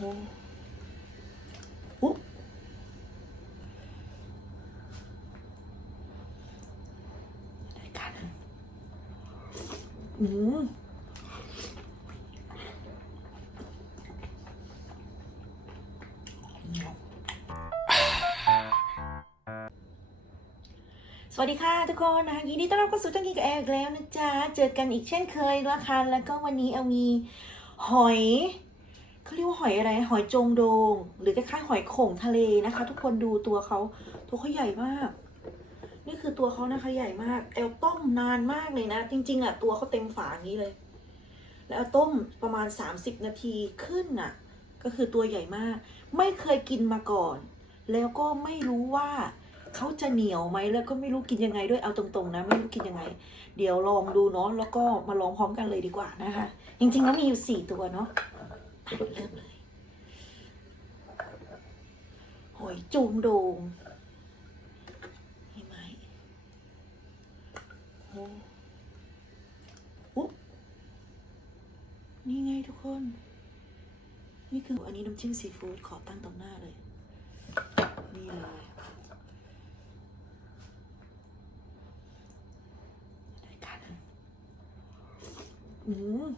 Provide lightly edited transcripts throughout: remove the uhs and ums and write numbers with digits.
โอ้อุ๊ได้กันอืมสวัสดีค่ะทุกคนนะคะยินดีต้อนรับเข้าสู่ช่องกินกับแอร์อีกแล้วนะจ๊ะเจอกันอีกเช่นเคยนะคะแล้วก็วันนี้เอามีหอยเขาเรียกว่าหอยอะไรหอยโจงโดงหรือคล้ายๆหอยโข่งทะเลนะคะทุกคนดูตัวเขาใหญ่มากนี่คือตัวเขานะคะใหญ่มากแอลต้มนานมากเลยนะจริงๆอ่ะตัวเขาเต็มฝาอย่างนี้เลยแล้วต้มประมาณ30นาทีขึ้นน่ะก็คือตัวใหญ่มากไม่เคยกินมาก่อนแล้วก็ไม่รู้ว่าเขาจะเหนียวไหมแล้วก็ไม่รู้กินยังไงด้วยเอาตรงๆนะไม่รู้กินยังไงเดี๋ยวลองดูเนาะแล้วก็มาลองพร้อมกันเลยดีกว่านะคะจริงๆแล้วมีอยู่4 ตัวเนาะเริ่มเลยหอยจูงโดงเห็นไหมโอ้อุ๊บนี่ไงทุกคนนี่คืออันนี้น้ำจิ้มซีฟู้ดขอตั้งตรงหน้าเลยนี่เลยได้กันอืม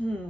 อืม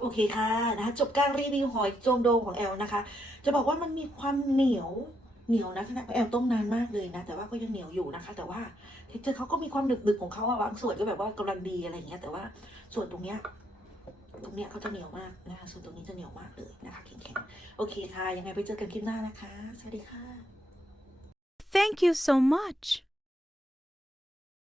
โอเคค่ะนะคะจบการรีวิวหอยโจงโดงของแอลนะคะ จะบอกว่ามันมีความเหนียวนะขณะแอลต้มนานมากเลยนะ แต่ว่าก็ยังเหนียวอยู่นะคะ แต่ว่าเท็กเจอร์เขาก็มีความหนึบๆของเขาอะบางส่วนก็แบบว่ากำลังดีอะไรอย่างเงี้ยแต่ว่าส่วนตรงเนี้ยเขาจะเหนียวมากนะคะส่วนตรงนี้จะเหนียวมากเลยนะคะแข็งๆโอเคค่ะยังไงไปเจอกันคลิปหน้านะคะสวัสดีค่ะ Thank you so much.